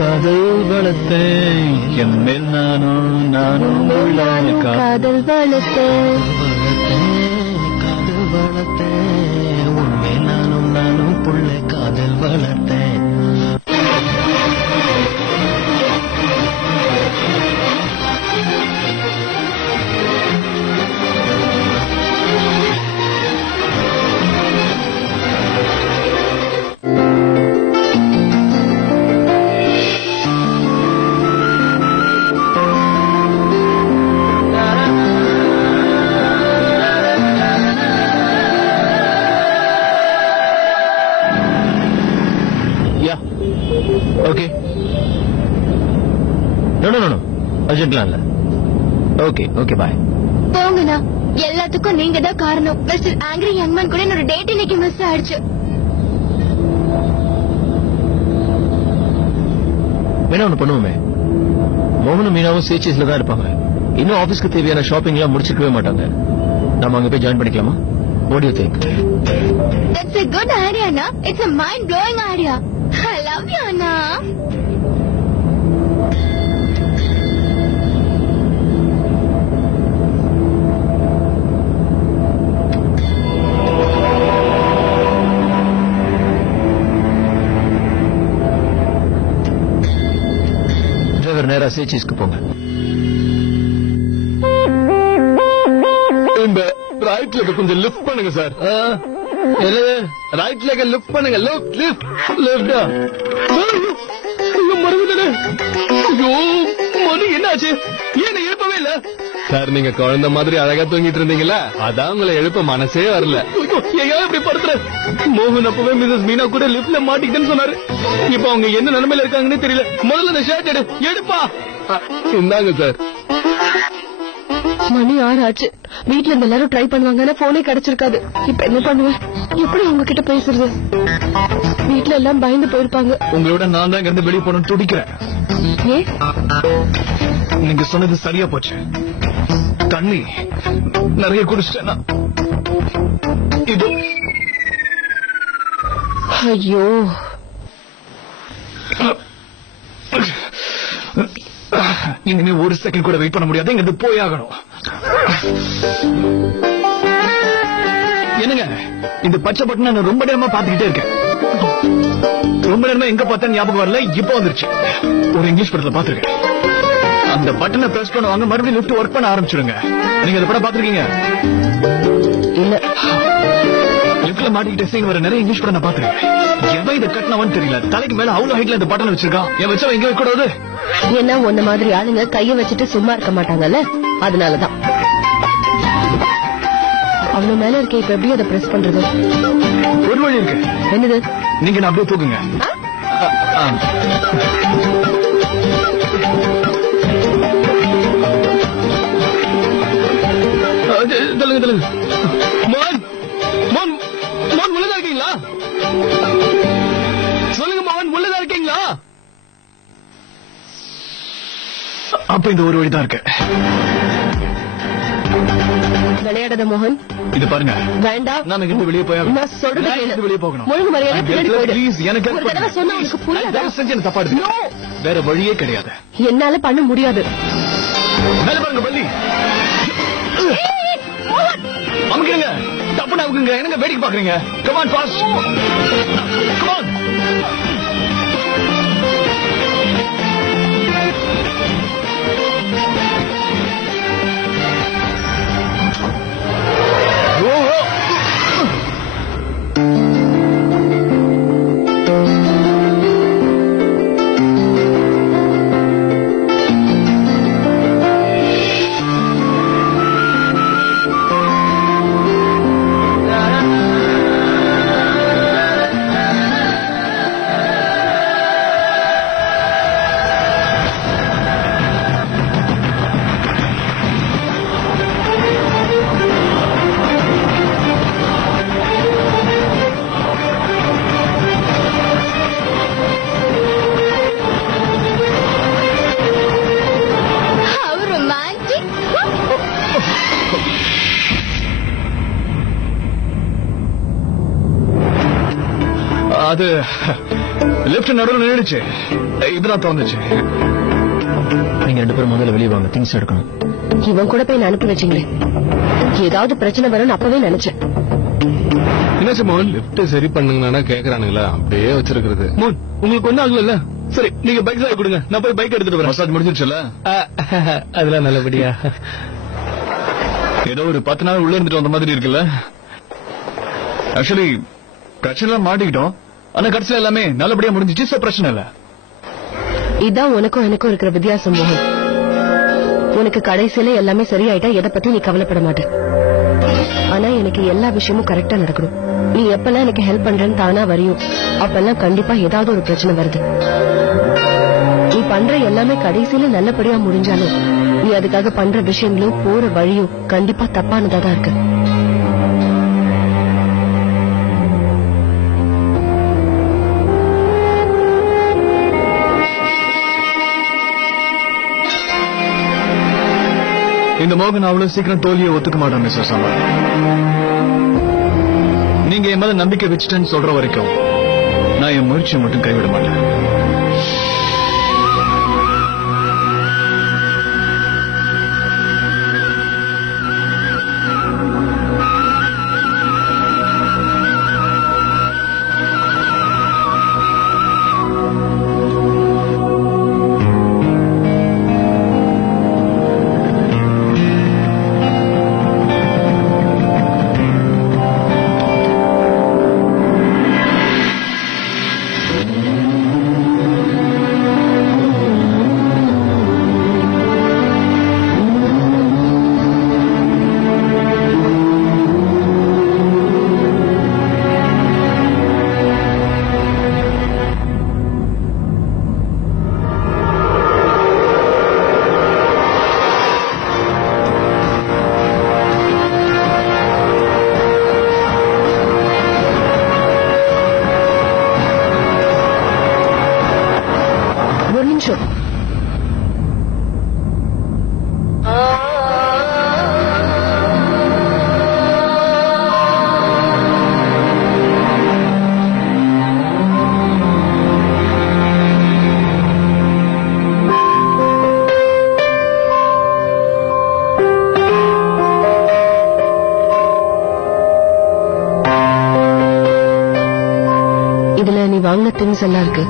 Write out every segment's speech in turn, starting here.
காதல் வளர்த்தேன் என்மேல் நானும் காதல் வளர்த்தேன் உன்மேல் நானும் புள்ள காதல் வளர்த்தேன். ஓகே நோ அர்ஜென்ட்லாம் இல்ல. Okay bye. போங்கண்ணா, எல்லாத்துக்கும் நீங்க தான் காரணம். மிஸ்டர் ஆங்கிரி யங்மேன் கூட என்னோட டேட் இன்னைக்கு மிஸ் ஆயிடுச்சு. வேணா ஒண்ணு பண்ணுவோமே, மோகனும் மீனாவும் சேச்சஸ்ல தான் இருப்பாங்க. இன்னும் ஆபீஸ்க்கு தேவையான ஷாப்பிங் எல்லாம் முடிச்சிருக்கவே மாட்டாங்க. நாம அங்க போய் ஜாயின் பண்ணிக்கலாமா? What do you think? That's a good idea, Anna. It's a mind-blowing idea. I love you, Anna. Driver நேரா சேச்சஸ்க்கு போங்க. இந்த ரைட் லெக் கொஞ்சம் லிஃப்ட் பண்ணுங்க சார். ரைட் லெக் லிஃப்ட் பண்ணுங்க. லெஃப்டா? மறுபடியும் ஐயோ மணி என்னாச்சு? ஏன் எழுப்பவே இல்ல சார்? நீங்க குழந்தை மாதிரி அழகா தூங்கிட்டு இருந்தீங்களா, அதான் உங்களை எழுப்ப மனசே வரல. ஏன் இப்படி படுத்துற? மோகன் அப்பவே மிஸ்ஸஸ் மீனா கூட லிப்ட்ல மாட்டிக்கிட்டேன்னு சொன்னாரு. இப்ப அவங்க என்ன நிலைமையில இருக்காங்கன்னு தெரியல. முதல்ல இந்த ஷர்ட் எடுப்பா. இந்தாங்க சார். மணி 6 ஆச்சு. வீட்டுல இருந்து எல்லாரும் ட்ரை பண்ணுவாங்கன்னா போனே கிடைச்சிருக்காது. இப்ப என்ன பண்ணுவேன்? எப்படி உங்ககிட்ட பேசுறது? வீட்டுல எல்லாம் பயந்து போயிருப்பாங்க. உங்களோட நான் தான் இருந்து வெளியே போகணும்னு துடிக்கிறேன். ஏன்? நீங்க சொன்னது சரியா போச்சு. தண்ணி நிறைய குடிச்சிட்டேன்னா இது. ஐயோ, இனிமே ஒரு செகண்ட் கூட வெயிட் பண்ண முடியாது. இங்க போய் ஆகணும். என்னங்க, இந்த பச்சை பட்டன் நான் ரொம்ப நேரமா பாத்துக்கிட்டே இருக்கேன். ரொம்ப நேரமா எங்க பார்த்தா ஞாபகம் வரல. இப்ப வந்துருச்சு. ஒரு இங்கிலீஷ் படத்துல பாத்துருக்கேன். அந்த பட்டனை பிரஸ் பண்ணுவாங்க, மறுபடியும் லிஃப்ட் ஒர்க் பண்ண ஆரம்பிச்சிடுங்க. நீங்க அந்த படம் பாத்துருக்கீங்க? இல்ல. லிஃப்ட்ல மாட்டிக்கிட்ட சீன் வர நிறைய இங்கிலீஷ் படம் நான் பாத்துருக்கேன். எவன் இதை கட்டினவன்னு தெரியல. தலைக்கு மேல அவ்வளவு ஹைட்ல இந்த பட்டன் வச்சிருக்கான். என் வச்சவன் எங்க வைக்க கூடாது. என்ன ஒன்ன மாதிரி ஆளுங்க கைய வச்சுட்டு சும்மா இருக்க மாட்டாங்கல்ல, அதனாலதான். அவ்வளவு மேல இருக்க. இப்ப எப்படி அதை பிரஸ் பண்றது? ஒரு வழி இருக்கு. என்னது? நீங்க நான் அப்படியே தூக்குங்க. தள்ளுங்க. மோகன் உள்ளதா இருக்கீங்களா? சொல்லுங்க மோகன், உள்ளதா இருக்கீங்களா? அப்ப இந்த ஒரு வழிதான் இருக்கு. விளையாடாத மோகன். இது பாருங்க. வேண்டாம். நான் இங்க வெளியே போய் நான் சொல்றது கேளு. வெளியே போகணும். ஒழுங்கு மரியாதை பின்னாடி போயிடு. ப்ளீஸ், எனக்கு ஒரு தடவை சொன்னா உனக்கு புரியாதா? தயவு செஞ்சு என்ன தப்பா எடுத்துக்க. வேற வழியே கிடையாது. என்னால பண்ண முடியாது. மேல பாருங்க பள்ளி. அமுக்குங்க. தப்புனா அமுக்குங்க. என்னங்க வேடிக்கை பாக்குறீங்க? Come on fast. Come on. அது லிப்ட் நடுவில் நின்றுச்சு, இப்பதான் தோணுச்சு. நீங்க 2 பேரும் முதல்ல வெளியே வாங்க, திங்ஸ் எடுக்கணும். இவன் கூட போய் நான் அனுப்பி வச்சுங்களேன். ஏதாவது பிரச்சனை வரும்னு அப்பவே நினைச்சேன். என்னாச்சு மோகன்? லிப்ட் சரி பண்ணுங்கன்னா கேக்குறானுங்களா? அப்படியே வச்சிருக்கிறது. மோன், உங்களுக்கு ஒண்ணும் ஆகல? சரி, நீங்க பைக் சாவி கொடுங்க, நான் போய் பைக் எடுத்துட்டு வரேன். மசாஜ் முடிஞ்சிருச்சுல? அதெல்லாம் நல்லபடியா. ஏதோ ஒரு 10 நாள் உள்ள இருந்துட்டு வந்த மாதிரி இருக்குல்ல? ஆக்சுவலி பிரச்சனை மாட்டிக்கிட்டோம், ஆனா கடைசியில எல்லாமே நல்லபடியா முடிஞ்சிச்சு. சோ பிரச்சனை இல்ல. இதான் உனக்கும் எனக்கும் இருக்கிற வித்தியாசம் மோகன். உனக்கு கடைசியில எல்லாமே சரியாயிட்டா எதை பத்தி நீ கவலைப்பட மாட்ட. ஆனா எனக்கு எல்லா விஷயமும் கரெக்டா நடக்கணும். நீ எப்பெல்லாம் எனக்கு ஹெல்ப் பண்றேன்னு தானா வரையும், அப்பெல்லாம் கண்டிப்பா ஏதாவது ஒரு பிரச்சனை வருது. நீ பண்ற எல்லாமே கடைசியில நல்லபடியா முடிஞ்சாலும் நீ அதுக்காக பண்ற விஷயங்களும் போற வழியும் கண்டிப்பா தப்பானதா தான் இருக்கு. இந்த மோகன் அவ்வளவு சீக்கிரம் தோல்வியை ஒத்துக்க மாட்டான் மிஸ்டர் சாம்பா. நீங்க என் மேல நம்பிக்கை வச்சுட்டேன்னு சொல்ற வரைக்கும் நான் என் முயற்சியை மட்டும் கைவிட மாட்டேன். இதுல நீ வாங்கின திங்ஸ் எல்லாம் இருக்கு.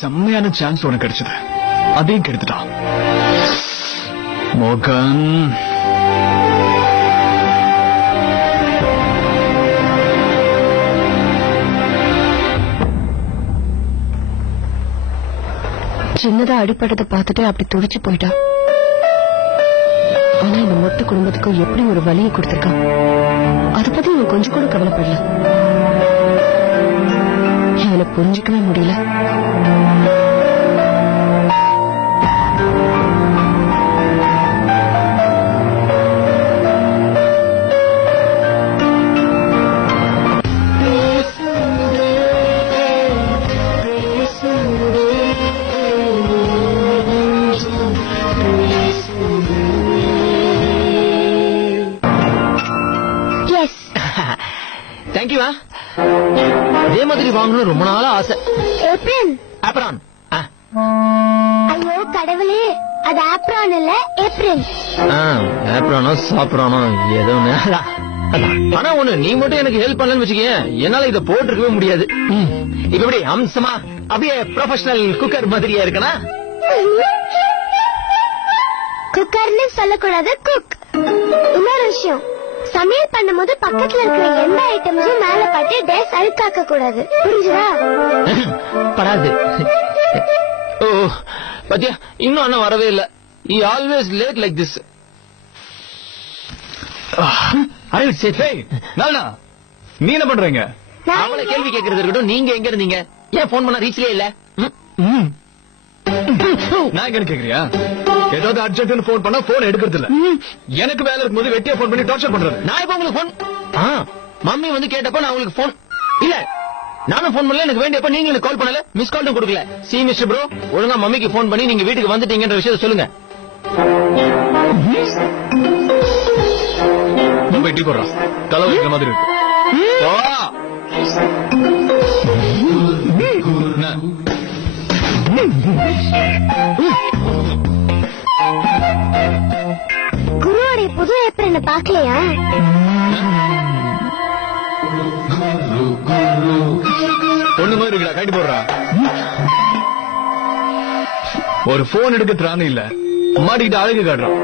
செம்மையான சான்ஸ் உனக்கு கிடைச்சது, அதையும் கெடுத்துட்டான் மோகன். சின்னதா அடிப்பட்டதை பார்த்துட்டு அப்படி துடிச்சு போயிட்டா. ஆனா இந்த மொத்த குடும்பத்துக்கும் எப்படி ஒரு வலியை கொடுத்திருக்கான், அதை பத்தி இவன் கொஞ்சம் கூட கவலைப்படல. இவனை புரிஞ்சுக்கவே முடியல. தேங்க்யூவா. அதே மாதிரி வாங்கணும் ரொம்ப நாளா ஆசை. ஏப்ரன். ஆப்ரான். ஐயோ கடவுளே, அது ஆப்ரான் இல்ல ஏப்ரன். ஆப்ரானோ சாப்பிட்றானோ ஏதோ ஒண்ணு. ஆனா ஒண்ணு, நீ மட்டும் எனக்கு ஹெல்ப் பண்ணலன்னு வச்சுக்கீங்க, என்னால இதை போட்டுருக்கவே முடியாது. இப்ப எப்படி அம்சமா அப்படியே ப்ரொஃபஷனல் குக்கர் மாதிரியா இருக்கனா? குக்கர்னு சொல்லக்கூடாது, குக். இன்னொரு விஷயம், சமையல் பண்ணும்போது பக்கத்துல இருக்கிற எந்த ஐட்டம்ஸும் மேல பட்டு டேஸ் அழுக்காக்க கூடாது, புரிஞ்சுதா? படாது. ஓ பாத்தியா, இன்னும் அண்ணன் வரவே இல்ல. He always late like this. நீ என்ன பண்றீங்க? அவளை கேள்வி கேட்கறது இருக்கட்டும், நீங்க எங்க இருந்தீங்க? ஏன் போன் பண்ண ரீச்லயே இல்ல? நான் எங்க கேக்குறியா? ஏதாவது அர்ஜென்ட்னு போன் பண்ணா போன் எடுக்கிறது இல்ல. எனக்கு வேலை இருக்கும்போது வெட்டியா போன் பண்ணி டார்ச்சர் பண்றது. நான் இப்ப உங்களுக்கு போன் மம்மி வந்து கேட்டப்ப நான் உங்களுக்கு போன் இல்ல, நானும் போன் பண்ணல. எனக்கு வேண்டியப்ப நீங்க எனக்கு கால் பண்ணல, மிஸ் கால் கொடுக்கல. சி மிஸ்டர் ப்ரோ, ஒழுங்கா மம்மிக்கு போன் பண்ணி நீங்க வீட்டுக்கு வந்துட்டீங்கன்ற விஷயத்தை சொல்லுங்க. வெட்டி போடுறான், தலை வைக்கிற மாதிரி இருக்கு. குருவோடைய புது ஏப்ரனை பாக்கலையா? பொண்ணு மாதிரி இருக்கா, கட்டி போடுறா. ஒரு போன் எடுக்க திராணி இல்ல, மாட்டிக்கிட்டு அழகு காட்டுறான்.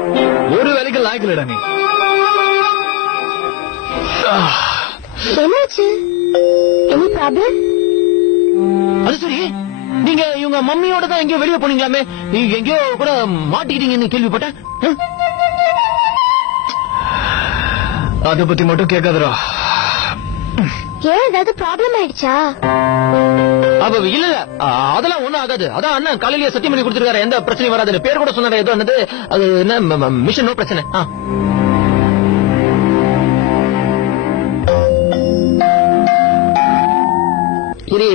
ஒரு வேலைக்கு லாய்க்கலடா நீ. என்னாச்சு? Any problem? அது சரி, நீங்க இவங்க மம்மியோட தான் எங்கேயோ வெளியே போனீங்களாமே, நீங்க எங்கேயோ கூட மாட்டிக்கிட்டீங்கன்னு கேள்விப்பட்டேன். அத பத்தி மட்டும் கேட்காதடா. ஏன் ஏதாவது ப்ராப்ளம் ஆயிடுச்சா? அப்ப இல்ல இல்ல, அதெல்லாம் ஒண்ணும் ஆகாது. அதான் அண்ணன் காலையிலேயே சத்தியம் பண்ணி கொடுத்துருக்காரு, எந்த பிரச்சனையும் வராது. பேர் கூட சொன்னாரு, ஏதோ என்னது அது என்ன மிஷன், நோ பிரச்சனை.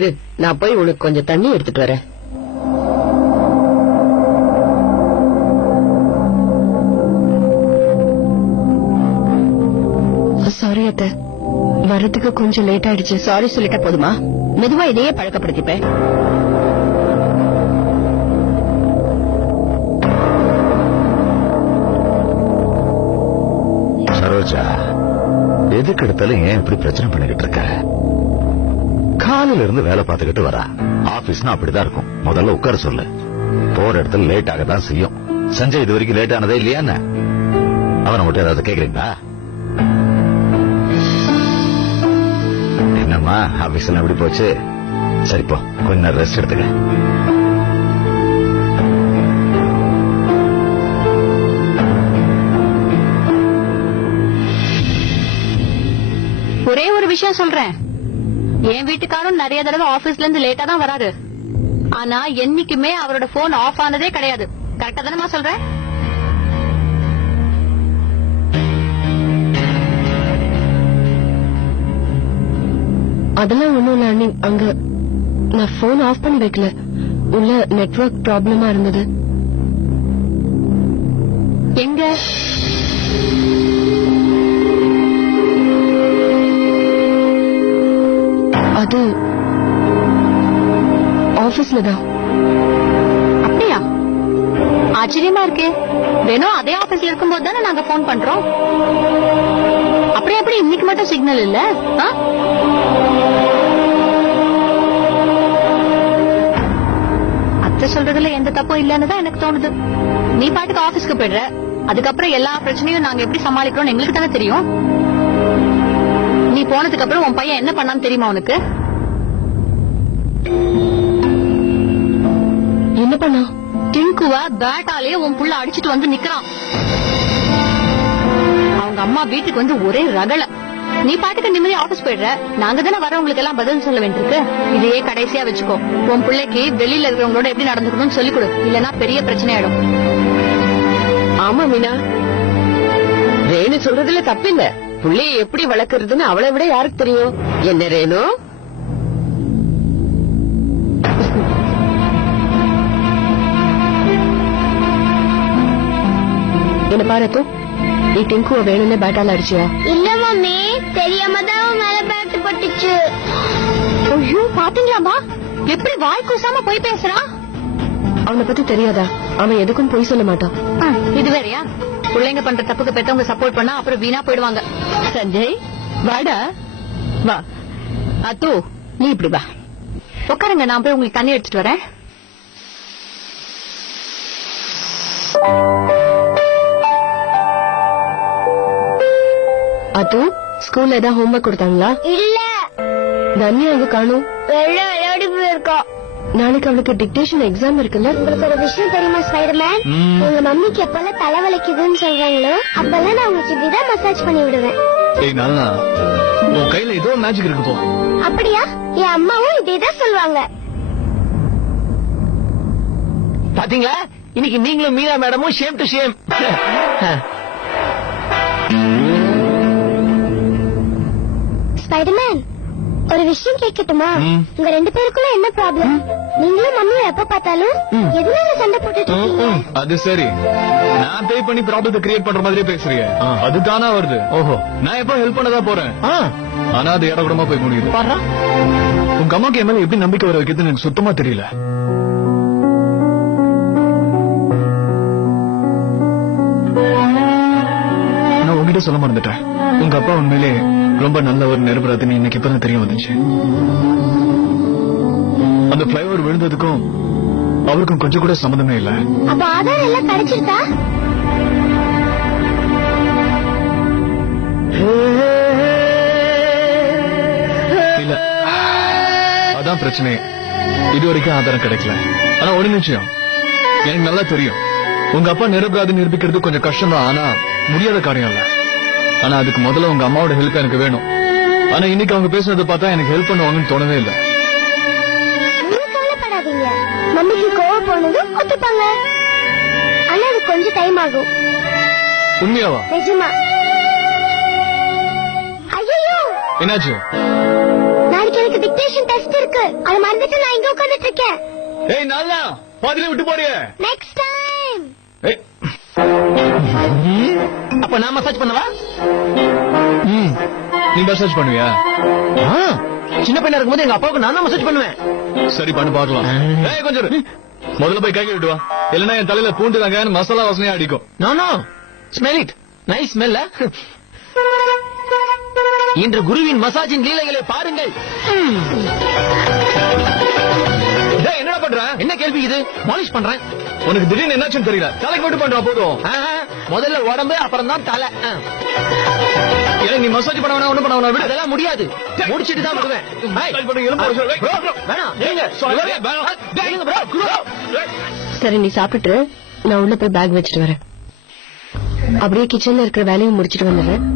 இரு நான் போய் உனக்கு கொஞ்சம் தண்ணி எடுத்துட்டு வரேன். சாரி அத்தை, வரதுக்கு கொஞ்சம் லேட் ஆயிடுச்சு. சாரி சொல்லிட்டா போதுமா? மெதுவா இதையே பழக்கப்படுத்திப்பேன். சரோஜா, எதுக்கு எடுத்தாலும் ஏன் இப்படி பிரச்சனை பண்ணிக்கிட்டு இருக்க? காலையில இருந்து வேலை பார்த்துக்கிட்டு வரா. ஆபீஸ்னா அப்படிதான் இருக்கும். முதல்ல உட்கார சொல்லு. போற இடத்துல லேட் ஆகதான் செய்யும். சஞ்சய் இது வரைக்கும் லேட் ஆனதே இல்லையா? அவனை மட்டும் ஏதாவது கேக்குறீங்களா? என்னம்மா ஆபீஸ்ல எப்படி போச்சு? சரி போ, கொஞ்ச நேரம் ரெஸ்ட் எடுத்துக்க. ஒரே ஒரு விஷயம் சொல்றேன், என் வீட்டுக்காரும் நிறைய தடவை ஆபீஸ்ல இருந்து லேட்டா தான் வராரு. ஆனா என்னைக்குமே அவரோட போன் ஆஃப் ஆனதே கிடையாது. கரெக்டா தானமா சொல்றேன்? அதெல்லாம் ஒண்ணும் இல்ல அண்ணி. அங்க நான் போன் ஆஃப் பண்ணி வைக்கல, உள்ள நெட்வொர்க் ப்ராப்ளமா இருந்தது. எங்க? அது ஆபீஸ்ல தான். அப்படியா? ஆச்சரியமா இருக்கே. வேணும் அதே ஆபீஸ்ல இருக்கும்போது தானே நாங்க போன் பண்றோம். அப்படி இன்னைக்கு மட்டும் சிக்னல் இல்ல? அத்தை சொல்றதுல எந்த தப்பும் இல்லன்னு தான் எனக்கு தோணுது. நீ பாட்டுக்கு ஆபீஸ்க்கு போயிடுற, அதுக்கப்புறம் எல்லா பிரச்சனையும் நாங்க எப்படி சமாளிக்கிறோம் எங்களுக்கு தானே தெரியும். நீ போனதுக்கு அப்புறம் உன் பையன் என்ன பண்ணான்னு தெரியுமா உனக்கு? என்ன பண்ணா? டிங்குவ பேட்டாலே உன் புள்ள அடிச்சிட்டு வந்து நிக்கிறான். அவங்க அம்மா வீட்டுக்கு வந்து ஒரே ரகல. நீ பாட்டுக்கு நிம்மதி ஆபீஸ் போயிடுற, நாங்க தானே வரவங்களுக்கு எல்லாம் பதில் சொல்ல வேண்டியிருக்கு. இதையே கடைசியா வச்சுக்கோ. உன் பிள்ளைக்கு வெளியில இருக்கிறவங்களோட எப்படி நடந்துக்கணும்னு சொல்லிக் கொடு, இல்லன்னா பெரிய பிரச்சனை ஆயிடும். ஆமா மீனா, ரேணு சொல்றதுல தப்பில்ல. புள்ளைய எப்படி வளர்க்கறதுன்னு அவளை விட யாருக்கு தெரியும்? என்ன ரேணு? என்ன பாரு, நீ டிங்குவ வேணும்னு பேட்டால அடிச்சியா? இல்ல மம்மி, தெரியாம தான் மேல பேட்டு பட்டுச்சு. ஐயோ பாத்தீங்களாமா எப்படி வாய் கூசாம போய் பேசுறான்? அவனை பத்தி தெரியாதா? அவன் எதுக்கும் போய் சொல்ல மாட்டான். இது வேறயா? பிள்ளைங்க பண்ற தப்புக்கு பெத்தவங்க சப்போர்ட் பண்ணா அப்புறம் வீணா போயிடுவாங்க. சஞ்சய் வாடா, வா. அத்து நீ இப்படி வா. உட்காருங்க, நான் போய் உங்களுக்கு தண்ணி எடுத்துட்டு வரேன். அத்து ஸ்கூல்ல ஏதாவது ஹோம்ஒர்க் கொடுத்தாங்களா? இல்ல, தன்யா எங்க காணும்? வெளில விளையாடி போயிருக்கோம். நாளைக்கு அவளுக்கு டிக்டேஷன் எக்ஸாம் இருக்குல்ல? உங்களுக்கு ஒரு விஷயம் தெரியுமா ஸ்பைடர்மேன்? உங்க மம்மிக்கு எப்பெல்லாம் தலை வலிக்குதுன்னு சொல்றாங்களோ அப்பெல்லாம் நான் உங்களுக்கு இப்படிதான் மசாஜ் பண்ணி விடுவேன். ஏய் நானா, உன் கையில ஏதோ மேஜிக் இருக்கு போ. அப்படியா? என் அம்மாவும் இதேதான் சொல்லுவாங்க. பாத்தீங்களா, இன்னைக்கு நீங்களும் மீரா மேடமும் ஷேம் டு ஷேம். ஸ்பைடர்மேன், ஒரு விஷயம் கேட்கட்டுமா? உங்க 2 பேருக்குள்ள என்ன ப்ராப்ளம்? நீங்களும் மம்மியும் எப்ப பார்த்தாலும் எதுனால சண்டை போட்டுட்டு இருக்கீங்க? அது சரி, நான் பே பண்ணி ப்ராப்ளத்தை கிரியேட் பண்ற மாதிரியே பேசுறீங்க. அது தானா வருது. ஓஹோ, நான் எப்ப ஹெல்ப் பண்ணதா போறேன், ஆனா அது இடக்கூடமா போய் முடியுது. பாரு, உங்க அம்மாக்கு என் மேல எப்படி நம்பிக்கை வர வைக்கிறதுன்னு எனக்கு சுத்தமா தெரியல. நான் உங்ககிட்ட சொல்ல மறந்துட்டேன். உங்க அப்பா உண்மையிலே ரொம்ப நல்ல ஒரு நிரபராதின்னு இன்னைக்கு இப்பதான் தெரிய வந்துச்சு. அந்த பிளைஓவர் விழுந்ததுக்கும் அவருக்கும் கொஞ்சம் கூட சம்மந்தமே இல்ல. அப்ப ஆதாரம் எல்லாம் கிடைச்சிருக்கா? இல்ல, அதான் பிரச்சனை. இது வரைக்கும் ஆதாரம் கிடைக்கல. ஆனா ஒரு நிச்சயம், எனக்கு நல்லா தெரியும், உங்க அப்பா நிரபராதி நிரூபிக்கிறது கொஞ்சம் கஷ்டம் தான். ஆனா முடியாத காரியம் இல்ல. ஆனா அதுக்கு முதல்ல உங்க அம்மாவோட ஹெல்ப் எனக்கு வேணும். ஆனா இன்னைக்கு அவங்க பேசுனதை பார்த்தா எனக்கு ஹெல்ப் பண்ணுவாங்கன்னு தோணவே இல்ல. நீங்க கவலைப்படாதீங்க, மம்மிக்கு கோவம் போனதும் ஒத்துப்பாங்க. ஆனா அது கொஞ்சம் டைம் ஆகும். உண்மையாவா? நிஜமா. ஐயோ, என்னாச்சு? நாளைக்கு எனக்கு டிக்டேஷன் டெஸ்ட் இருக்கு. அதை மறந்துட்டு நான் இங்க உட்கார்ந்துட்டு இருக்கேன். ஏய் நல்லா பாதியில விட்டு போறியே. Next time. ஏய், அப்ப நான் மசாஜ் பண்ணவா? நீ மசாஜ் பண்ணுவியா? சின்ன பையனா இருக்கும்போது எங்க அப்பாவுக்கு நான் தான் மசாஜ் பண்ணுவேன். சரி பண்ணு பாக்கலாம். ஏய் கொஞ்சம் இரு. முதல்ல போய் கை கழுவிட்டு வா, இல்லன்னா என் தலையில பூண்டு தாங்க மசாலா வாசனையா அடிக்கும். No smell it, nice smell. இன்று குருவின் மசாஜின் லீலைகளை பாருங்கள். டேய், என்னடா பண்ற? என்ன கேள்வி இது? பாலிஷ் பண்றேன். உனக்கு திடீர்னு என்னாச்சுன்னு தெரியல, தலைக்கு மட்டும் பண்றா போதும். முதல்ல உடம்பு, அப்புறம் தான் தலை. ஏன் நீ மசாஜ் பண்ண வேணா, ஒண்ணும் பண்ண வேணா, விடு. அதெல்லாம் முடியாது, முடிச்சிட்டு தான் விடுவேன். வேணாம், நீங்க சரி, நீ சாப்பிட்டுட்டு நான் உள்ள போய் பேக் வச்சுட்டு வரேன். அப்படியே கிச்சன்ல இருக்கிற வேலையும் முடிச்சிட்டு வந்துடுறேன்.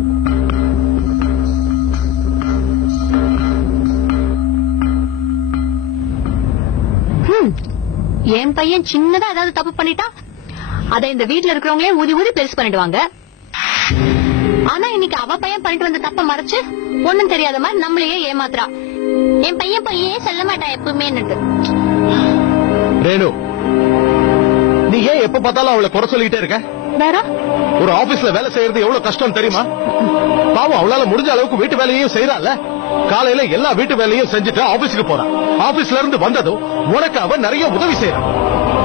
என் பையன் சின்னதா ஏதாவது தப்பு பண்ணிட்டா அதை இந்த வீட்டுல இருக்கிறவங்களே ஊதி ஊதி பெருசு பண்ணிடுவாங்க. ஆனா இன்னைக்கு அவ பையன் பண்ணிட்டு வந்த தப்ப மறைச்சு ஒண்ணும் தெரியாத மாதிரி நம்மளையே ஏமாத்துறா. என் பையன் பையே சொல்ல மாட்டான் எப்பவுமே. ரேணு, நீ ஏன் எப்ப பார்த்தாலும் அவளை குறை சொல்லிட்டே இருக்க? வேற ஒரு ஆபீஸ்ல வேலை செய்யறது எவ்வளவு கஷ்டம் தெரியுமா? பாவம், அவளால முடிஞ்ச அளவுக்கு வீட்டு வேலையையும் செய்யறாள். காலையில எல்லா வீட்டு வேலையும் செஞ்சுட்டு ஆபீஸ்க்கு போறான். ஆபீஸ்ல இருந்து வந்ததும் உனக்கு அவ நிறைய உதவி செய்யறான்.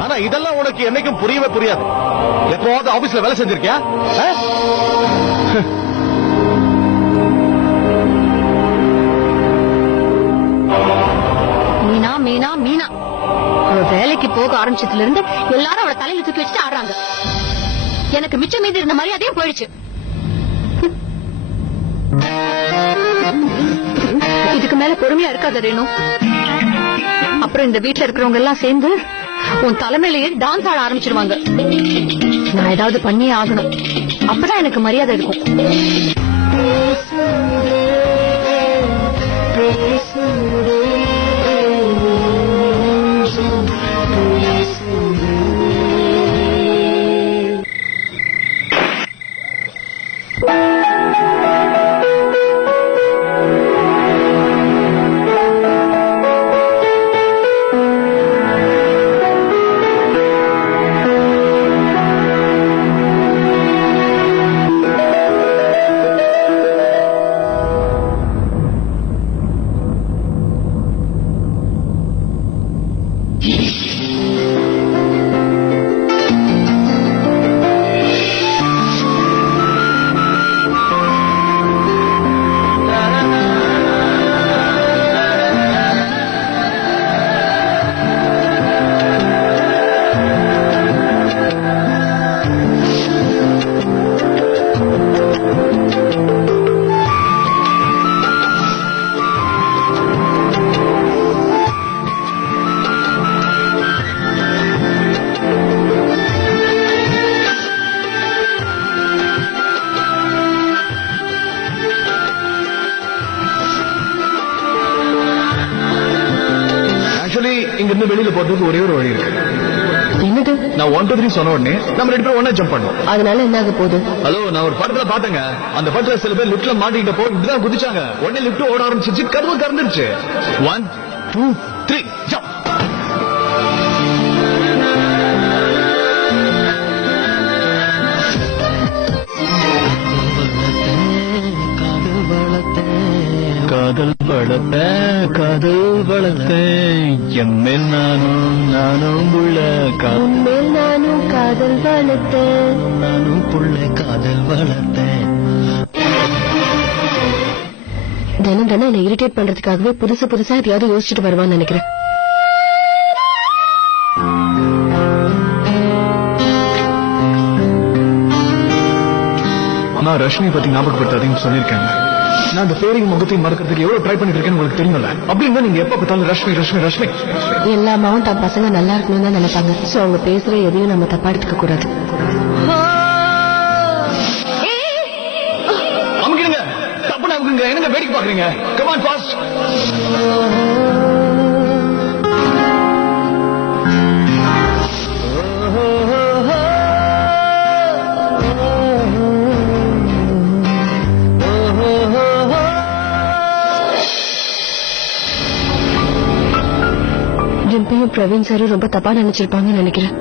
ஆனா இதெல்லாம் உனக்கு என்னைக்கும் புரியவே புரியாது. எப்பவாவது ஆபீஸ்ல வேலை செஞ்சிருக்கியா? மீனா மீனா மீனா அவ வேலைக்கு போக ஆரம்பிச்சதுல இருந்து எல்லாரும் அவளை தலையில தூக்கி வச்சுட்டு ஆடுறாங்க. எனக்கு மிச்சம் மீதி இருந்த மரியாதையும் போயிடுச்சு. இதுக்கு மேல பொறுமையா இருக்காத ரேணு. அப்புறம் இந்த வீட்டுல இருக்கிறவங்க எல்லாம் சேர்ந்து உன் தலைமையிலேயே டான்ஸ் ஆட ஆரம்பிச்சிருவாங்க. நான் ஏதாவது பண்ணியே ஆகணும், அப்பதான் எனக்கு மரியாதை இருக்கும். இங்க இருந்து வெளியில போறதுக்கு ஒரே ஒரு வழி இருக்கு. என்னது? நான் 1 2 3 சொன்ன உடனே நம்ம 2 பேரும் ஒண்ணா ஜம்ப் பண்ணோம். அதனால என்ன ஆக போகுது? ஹலோ, நான் ஒரு படத்துல பாத்தேங்க. அந்த படத்துல சில பேர் லிப்ட்ல மாட்டிக்கிட்டப்போ இப்படிதான் குதிச்சாங்க. உடனே லிப்ட் ஓட ஆரம்பிச்சிச்சு, கதவு திறந்துருச்சு. 1 2 3 ஜம்ப். காதல் வளர்த்த எம்மேல் நானும் உள்ள உன்மேல் நானும் காதல் வளர்த்தேன். நானும் புள்ள காதல் வளர்த்தேன். தினம் தினம் என்னை இரிட்டேட் பண்றதுக்காகவே புதுசா எதையாவது யோசிச்சுட்டு வருவான்னு நினைக்கிறேன். அம்மா, ரஷ்மி பத்தி ஞாபகப்படுத்தாதீங்கன்னு சொல்லிருக்காங்க. நான் அந்த பேரையும் முகத்தையும் மறக்கிறதுக்கு எவ்வளவு ட்ரை பண்ணிட்டு இருக்கேன்னு உங்களுக்கு தெரியும்ல. அப்படின்னா நீங்க எப்ப பார்த்தாலும் ரஷ்மி ரஷ்மி ரஷ்மி. எல்லா அம்மாவும் தன் பசங்க நல்லா இருக்கணும்னு தான் நினைப்பாங்க. சோ அவங்க பேசுற எதையும் நம்ம தப்பா எடுத்துக்க கூடாது. அமுக்கிடுங்க, தப்புன்னு அமுக்குங்க. என்னங்க வேடிக்கை பாக்குறீங்க? Come on fast. ஜிம்பியும் பிரவீன் சாரும் ரொம்ப தப்பா நினைச்சிருப்பாங்கன்னு நினைக்கிறேன்.